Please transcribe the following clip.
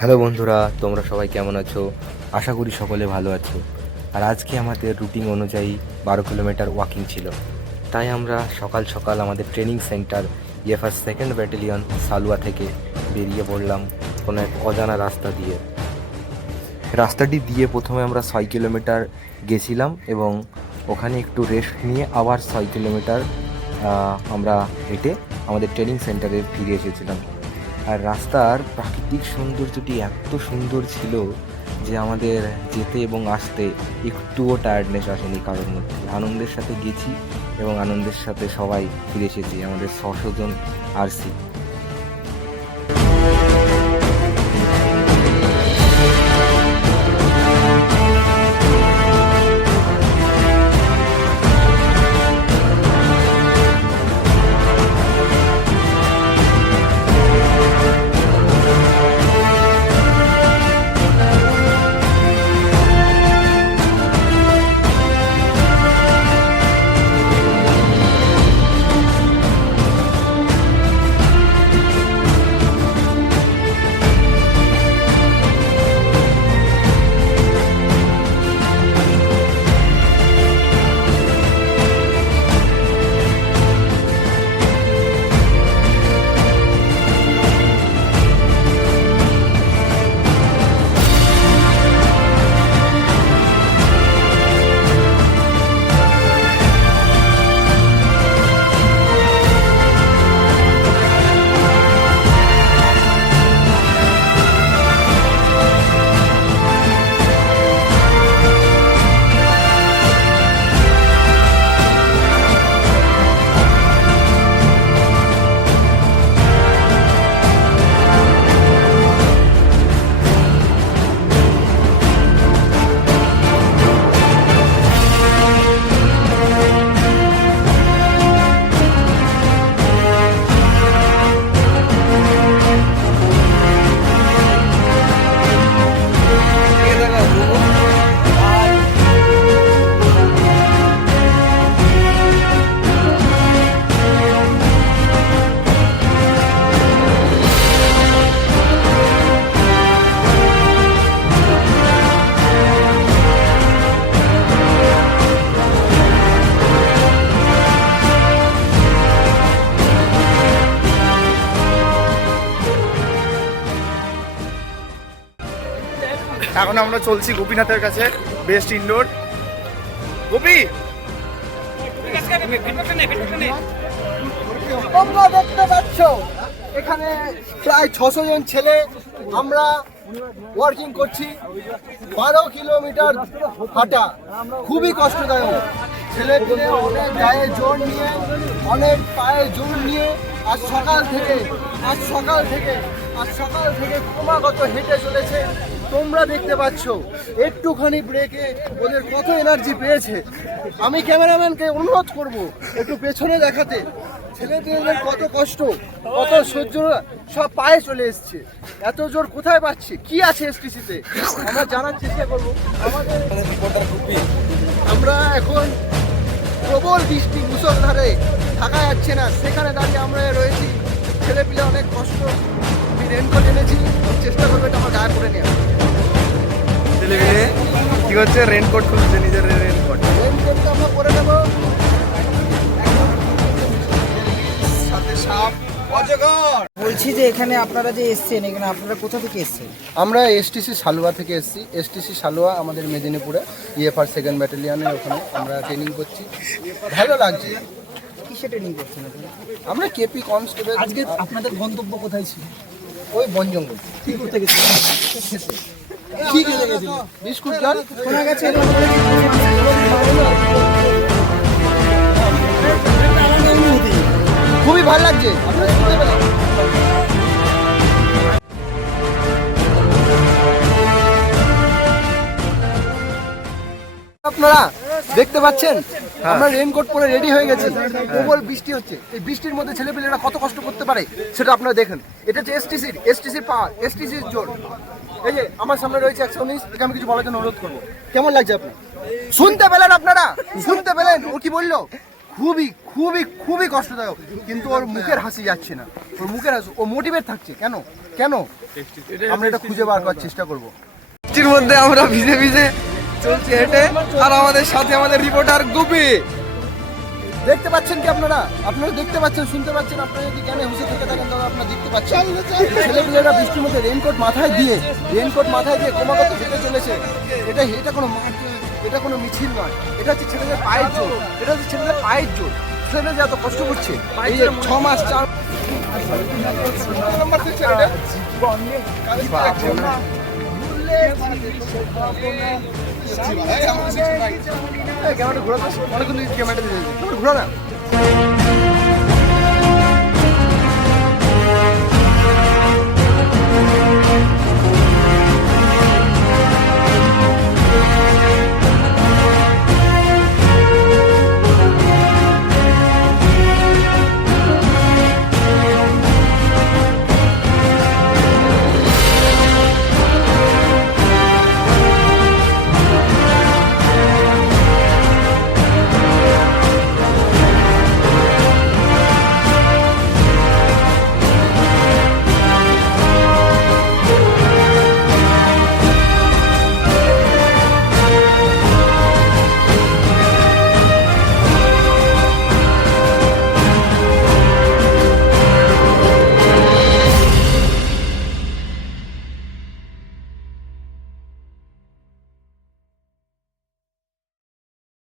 Hello বন্ধুরা, তোমরা সবাই কেমন আছো? আশা করি সকলে ভালো আছো। আর আজকে আমাদের রুটিন অনুযায়ী 12 কিলোমিটার ওয়াকিং ছিল। তাই আমরা সকাল সকাল আমাদের training centre EFR second battalion Salua থেকে বেরিয়ে পড়লাম কোনো এক অজানা রাস্তা দিয়ে। রাস্তাটি দিয়ে প্রথমে আমরা 6 কিলোমিটার গেছিলাম এবং ওখানে একটু রেস্ট নিয়ে আবার 6 কিলোমিটার আমরা হেঁটে আমাদের ট্রেনিং সেন্টারে ফিরে এসেছিলাম। আর রাস্তার প্রাকৃতিক সৌন্দর্যটি এত সুন্দর ছিল যে আমাদের যেতে এবং আসতে একটুও টায়ার্ডনেস আসেনি কারোর মধ্যে। আনন্দের সাথে গেছি এবং আনন্দের সাথে সবাই ফিরে এসেছি, আমাদের 600 জন আরসি। এখন আমরা চলছি গোপীনাথের কাছে, বেস্ট ইনডোর। গোপী, তোমরা দেখতে পাচ্ছ এখানে প্রায় 600 জন ছেলে আমরা ওয়ার্কিং করছি। 12 কিলোমিটার হাঁটা খুবই কষ্টদায়ক। ছেলে পেলে অনেক গায়ে জোর নিয়ে, অনেক পায়ে জোর নিয়ে আজ সকাল থেকে ক্রমাগত হেঁটে চলেছে। তোমরা দেখতে পাচ্ছ একটুখানি ব্রেকে ওদের কত এনার্জি পেয়েছে। আমি ক্যামেরাম্যানকে অনুরোধ করব একটু পেছনে দেখাতে। ছেলেদের কত কষ্ট, কত সহ্য সব পায়ে চলে এসছে। এত জোর কোথায় পাচ্ছে, কি আছে এসটিসিতে আমরা জানার চেষ্টা করবো। আমরা এখন প্রবল বৃষ্টি, মুষলধারে থাকা যাচ্ছে না, সেখানে দাঁড়িয়ে আমরা রয়েছি। ছেলেপিলে অনেক কষ্ট। আমি রেনকোট এনেছি, চেষ্টা করবো এটা আমার গায়ে পরে নেওয়া। ছেলেমেয়ে কি হচ্ছে, রেনকোট খুলছে, নিজের রেনকোটটা আমরা পরে নেবো। সাথে সাপ, অজগর। বলছি যে এখানে আপনারা যে এসছেন, এখানে আপনারা কোথা থেকে এসছেন? আমরা এসটিসি সালুয়া থেকে এসেছি। এসটিসি সালুয়া আমাদের মেদিনীপুরে ইএফআর সেকেন্ড ব্যাটালিয়নে, ওখানে আমরা ট্রেনিং করছি। ভালো লাগছে। কিসে ট্রেনিং করছেন আপনারা? আমরা কেপি কনস্টেবল। আজকে আপনাদের গন্তব্য কোথায় ছিল? ওই বন জঙ্গল। কি করতে গেছিলেন? কি খেতে গেছিল? বিস্কুট জল। শোনা গেছে খুবই ভালো লাগছে। আপনারা শুনতে পেলেন? আপনারা দেখতে পাচ্ছেন আমরা রেনকোট পরে রেডি হয়ে গেছি। প্রবল বৃষ্টি হচ্ছে। এই বৃষ্টির মধ্যে ছেলেপেলেরা কত কষ্ট করতে পারে সেটা আপনারা দেখেন। এটা হচ্ছে এসটিসির পাওয়ার, এসটিসির জোর। এই যে আমার সামনে রয়েছে 119, এটা আমি কিছু বলার জন্য অনুরোধ করবো। কেমন লাগছে আপনার? শুনতে পেলেন আপনারা? শুনতে পেলেন ও কি বললো? খুবই খুবই খুবই কষ্টদায়ক, কিন্তু ওর মুখের হাসি যাচ্ছে না। ওর মুখের হাসি, ও মোটিভেট থাকছে। কেন? কেন আমরা এটা খুঁজে বার করার চেষ্টা করব। বৃষ্টির মধ্যে আমরা ভিজে ভিজে চলছি হেঁটে, আর আমাদের সাথে আমাদের রিপোর্টার গুপি। দেখতে পাচ্ছেন কি আপনারা দেখতে পাচ্ছেন, শুনতে পাচ্ছেন? আপনারা যদি জ্ঞানে হুঁশে থেকে থাকেন তাহলে আপনারা দেখতে পাচ্ছেন ছেলেপুলেরা বৃষ্টির মধ্যে রেনকোট মাথায় দিয়ে ক্রমাগত হেঁটে চলেছে। এটা কোনো মাঠ, এটা কোনো মিছিল নয়, এটা হচ্ছে ছেলেদের পায়ের জোর, ছেলেরা যে এত কষ্ট করছে এই যে 6 মাস 4 নাম্বার দিচ্ছে এটা ক্যামেরাটা ঘোরা, অনেকক্ষণ ক্যামেরাটা ঘোরা না।